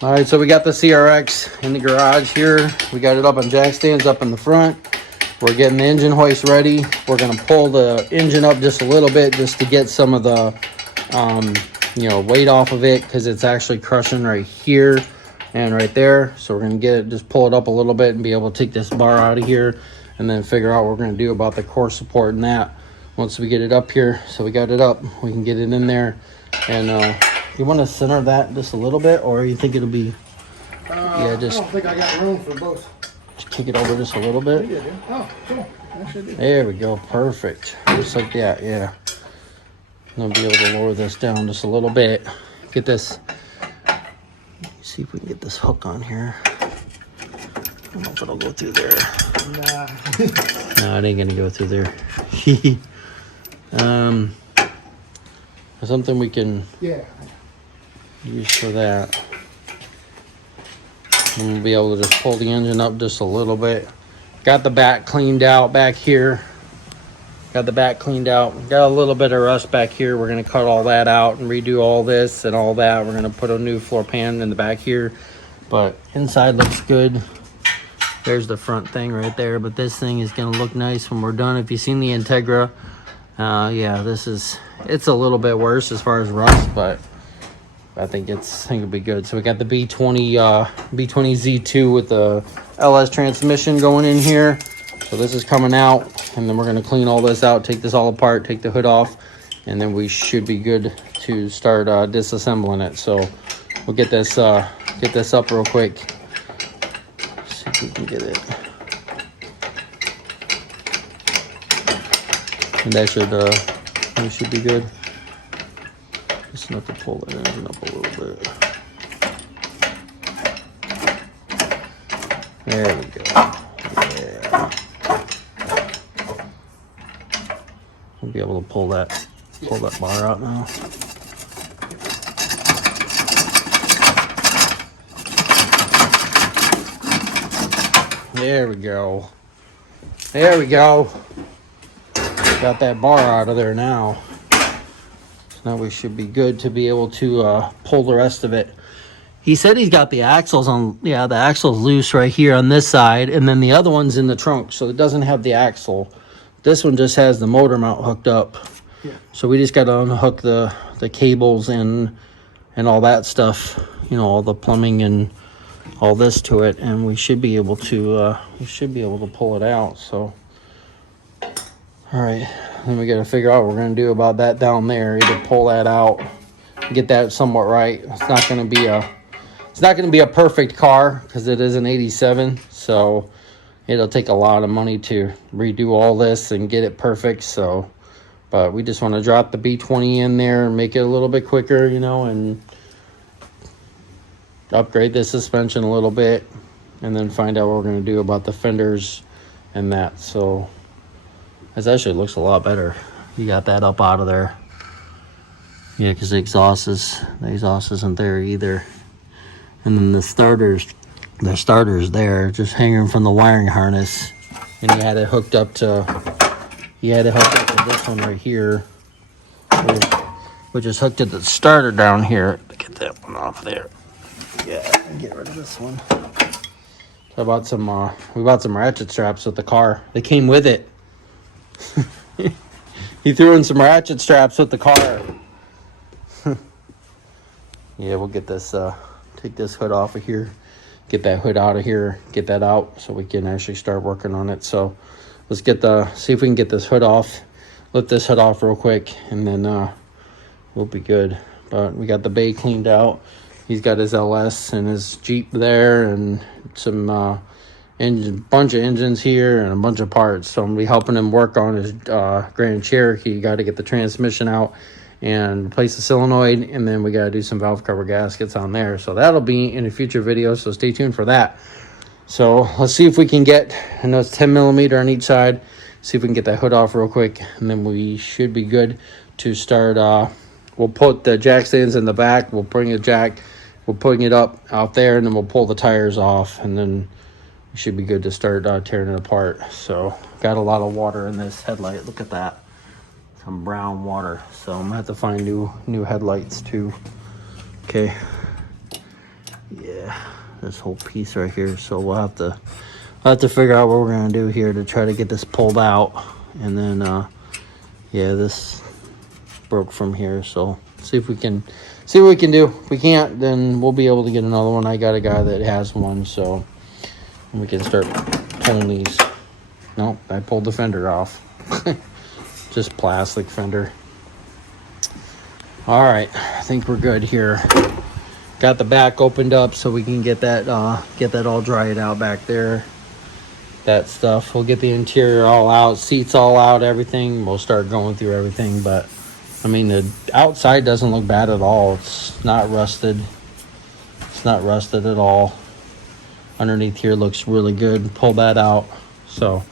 All right, so we got the CRX in the garage here. We got it up on jack stands up in the front. We're getting the engine hoist ready. We're gonna pull the engine up just a little bit just to get some of the weight off of it, because it's actually crushing right here and right there. So we're gonna just pull it up a little bit and be able to take this bar out of here and then figure out what we're gonna do about the core support and that once we get it up here. So we got it up, we can get it in there. And you want to center that just a little bit, or you think it'll be I don't think I got room for both. Just kick it over just a little bit. Yeah, oh, cool. Actually, I did. There we go, perfect. Just like that. Yeah, I'll be able to lower this down just a little bit. Get this, see if we can get this hook on here. I don't know if it'll go through there. Nah. No, it ain't gonna go through there. Something we can use for that. And we'll be able to just pull the engine up just a little bit. Got the back cleaned out back here. Got the back cleaned out. Got a little bit of rust back here. We're gonna cut all that out and redo all this and all that. We're gonna put a new floor pan in the back here. But inside looks good. There's the front thing right there. But this thing is gonna look nice when we're done. If you've seen the Integra, yeah, it's a little bit worse as far as rust, but I think it'll be good. So we got the b20 Z2 with the LS transmission going in here. So this is coming out, and then we're gonna clean all this out, take this all apart, take the hood off, and then we should be good to start disassembling it. So we'll get this up real quick. See if we can get it. And that should be good. Just enough to pull that engine up a little bit. There we go. Yeah. We'll be able to pull that bar out now. There we go. There we go. Got that bar out of there now. So now we should be good to be able to pull the rest of it. He said he's got the axles on, the axle's loose right here on this side, and then the other one's in the trunk, so it doesn't have the axle. This one just has the motor mount hooked up. Yeah. So we just got to unhook the cables and all that stuff, all the plumbing and all this to it, and we should be able to pull it out. So all right, then we got to figure out what we're going to do about that down there. Either pull that out, get that somewhat right. It's not going to be a perfect car because it is an 87, so it'll take a lot of money to redo all this and get it perfect. So, but we just want to drop the b20 in there and make it a little bit quicker, and upgrade the suspension a little bit, and then find out what we're going to do about the fenders and that. So this actually looks a lot better. You got that up out of there. Yeah, because the exhaust isn't there either. And then the starter's there, just hanging from the wiring harness. And you had it hooked up to this one right here, which is hooked to the starter down here. Get that one off there. Yeah, get rid of this one. So I bought we bought some ratchet straps with the car. They came with it. He threw in some ratchet straps with the car. Yeah, we'll get this, take this hood off of here, get that hood out of here, get that out so we can actually start working on it. So let's see if we can get this hood off, lift this hood off real quick, and then we'll be good. But we got the bay cleaned out. He's got his LS and his Jeep there, and some bunch of engines here and a bunch of parts. So I'm gonna be helping him work on his Grand Cherokee. Got to get the transmission out and replace the solenoid, and then we got to do some valve cover gaskets on there. So that'll be in a future video, so stay tuned for that. So let's see if we can get, I know it's 10 millimeter on each side, see if we can get that hood off real quick, and then we should be good to start. We'll put the jack stands in the back, we'll bring the jack, we'll put it up out there, and then we'll pull the tires off, and then we should be good to start tearing it apart. So got a lot of water in this headlight, look at that, some brown water. So I'm gonna have to find new headlights too. Okay, yeah, this whole piece right here. So we'll have to figure out what we're gonna do here to try to get this pulled out. And then yeah, this broke from here, so see what we can do. If we can't, then we'll be able to get another one. I got a guy that has one, so we can start pulling these. Nope, I pulled the fender off. Just plastic fender. All right, I think we're good here. Got the back opened up so we can get that all dried out back there. That stuff. We'll get the interior all out, seats all out, everything. We'll start going through everything, but I mean, the outside doesn't look bad at all. It's not rusted. It's not rusted at all. Underneath here looks really good. Pull that out. So,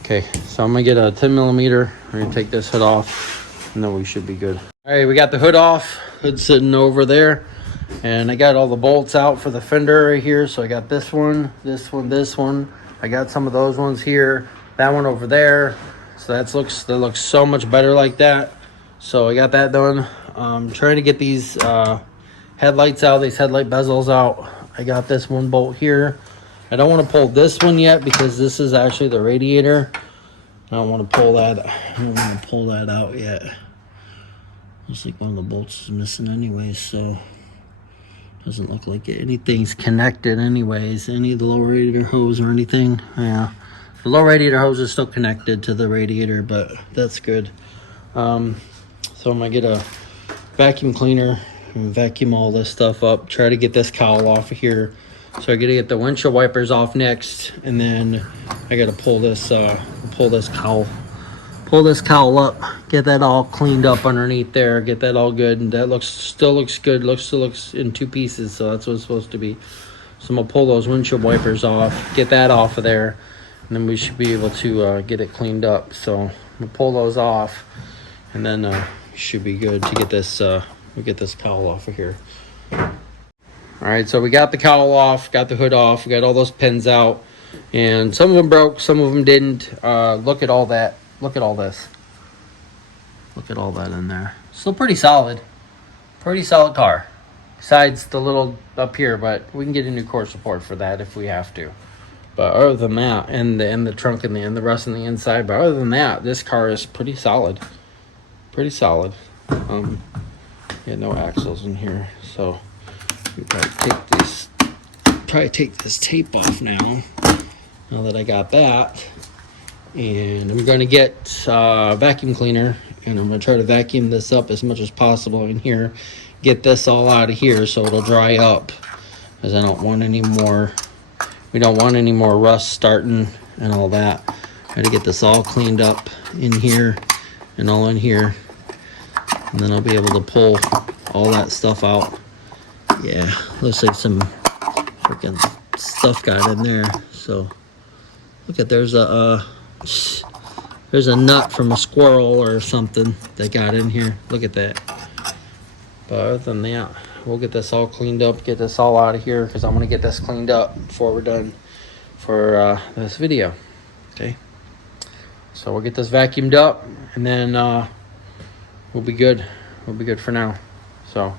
okay. So I'm going to get a 10 millimeter. We're going to take this hood off, and then we should be good. All right, we got the hood off. Hood sitting over there. And I got all the bolts out for the fender right here. So I got this one, this one, this one. I got some of those ones here. That one over there. So that looks so much better like that. So I got that done. Trying to get these headlights out, these headlight bezels out. I got this one bolt here. I don't want to pull this one yet because this is actually the radiator. I don't want to pull that. I don't want to pull that out yet. Looks like one of the bolts is missing anyways, so doesn't look like anything's connected anyways. Any of the low radiator hose or anything. Yeah, the low radiator hose is still connected to the radiator, but that's good. So I'm gonna get a vacuum cleaner and vacuum all this stuff up. Try to get this cowl off of here. So I gotta get the windshield wipers off next, and then I gotta pull this cowl up, get that all cleaned up underneath there, get that all good, and that still looks good. Still looks in two pieces, so that's what it's supposed to be. So I'm gonna pull those windshield wipers off, get that off of there, and then we should be able to get it cleaned up. So I'm gonna pull those off, and then should be good to get this cowl off of here. All right, so we got the cowl off, got the hood off, we got all those pins out, and some of them broke, some of them didn't. Look at all that. Look at all this. Look at all that in there. Still pretty solid. Pretty solid car. Besides the little up here, but we can get a new core support for that if we have to. But other than that, and the trunk and the rest on the inside, but other than that, this car is pretty solid. Pretty solid. Yeah, no axles in here, so we probably take this tape off now that I got that. And I'm going to get a vacuum cleaner, and I'm going to try to vacuum this up as much as possible in here. Get this all out of here so it'll dry up, because I don't want any more. We don't want any more rust starting and all that. I got to get this all cleaned up in here and all in here, and then I'll be able to pull all that stuff out. Yeah, looks like some freaking stuff got in there. So look at, there's a nut from a squirrel or something that got in here. Look at that. But other than that, we'll get this all cleaned up, get this all out of here, because I'm going to get this cleaned up before we're done for this video. Okay, so we'll get this vacuumed up, and then we'll be good. We'll be good for now. So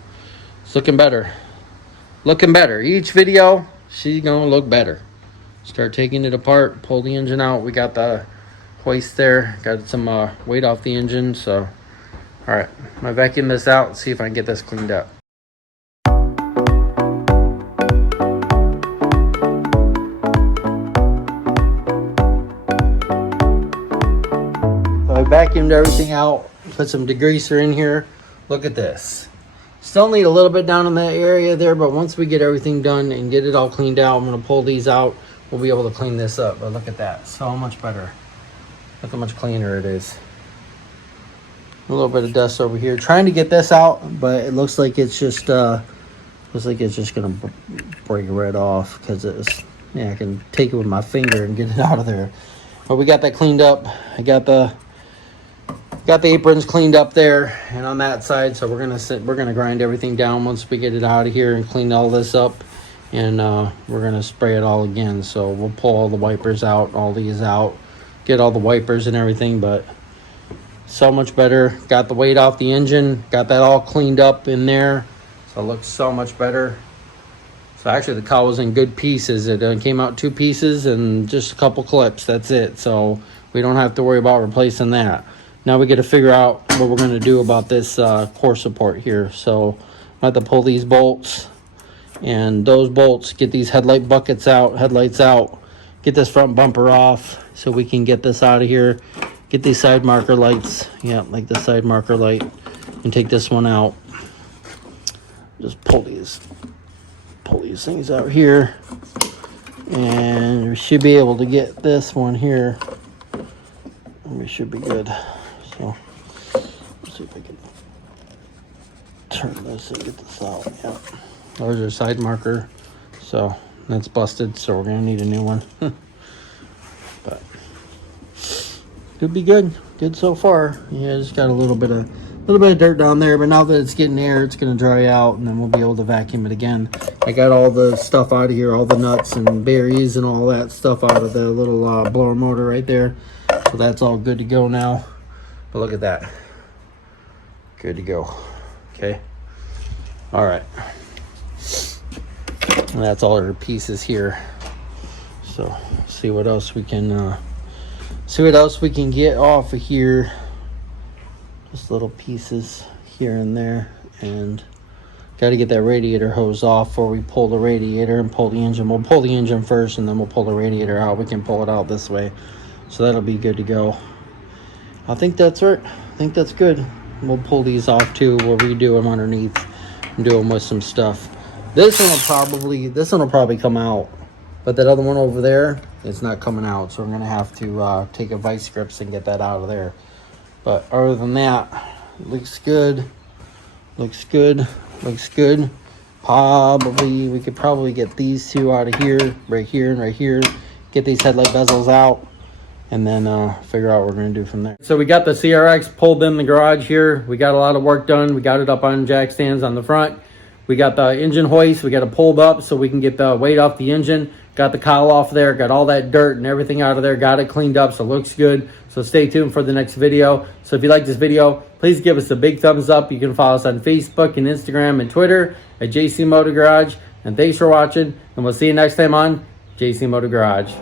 it's looking better. Looking better. Each video, she's going to look better. Start taking it apart, pull the engine out. We got the hoist there, got some weight off the engine. So all right, I'm gonna vacuum this out and see if I can get this cleaned up. So I vacuumed everything out, put some degreaser in here. Look at this. Still need a little bit down in that area there, but once we get everything done and get it all cleaned out, I'm gonna pull these out. We'll be able to clean this up. But look at that, so much better. Look how much cleaner it is. A little bit of dust over here. Trying to get this out, but it looks like it's just gonna break right off, because it's, yeah, I can take it with my finger and get it out of there. But we got that cleaned up. I got the aprons cleaned up there and on that side. So we're gonna grind everything down once we get it out of here and clean all this up. And we're gonna spray it all again. So we'll pull all the wipers out, all these out, get all the wipers and everything. But so much better. Got the weight off the engine, got that all cleaned up in there, so it looks so much better. So actually the cowl was in good pieces. It came out 2 pieces and just a couple clips. That's it. So we don't have to worry about replacing that. Now we got to figure out what we're going to do about this core support here. So I have to pull these bolts and those bolts, get these headlights out, get this front bumper off so we can get this out of here, get these side marker lights, yeah, like the side marker light, and take this one out. Just pull these things out here, and we should be able to get this one here, and we should be good. So let's see if I can turn this and get this out. Yeah, there's our side marker, so that's busted, so we're gonna need a new one. But could be good so far. Yeah, just got a little bit of dirt down there, but now that it's getting air, it's gonna dry out, and then we'll be able to vacuum it again. I got all the stuff out of here, all the nuts and berries and all that stuff out of the little blower motor right there, so that's all good to go now. But look at that, good to go. Okay, all right, and that's all our pieces here. So see what else we can get off of here. Just little pieces here and there, and got to get that radiator hose off before we pull the radiator and pull the engine. We'll pull the engine first, and then we'll pull the radiator out. We can pull it out this way, so that'll be good to go. I think that's right. I think that's good. We'll pull these off too. We'll redo them underneath and do them with some stuff. This one will probably come out, but that other one over there, it's not coming out, so we're gonna have to take a vice grips and get that out of there. But other than that, looks good. Probably we could probably get these two out of here, right here and right here. Get these headlight bezels out, and then figure out what we're gonna do from there. So we got the CRX pulled in the garage here. We got a lot of work done. We got it up on jack stands on the front. We got the engine hoist. We got it pulled up so we can get the weight off the engine. Got the cowl off there. Got all that dirt and everything out of there. Got it cleaned up, so it looks good. So stay tuned for the next video. So if you like this video, please give us a big thumbs up. You can follow us on Facebook and Instagram and Twitter at JC Motor Garage. And thanks for watching. And we'll see you next time on JC Motor Garage.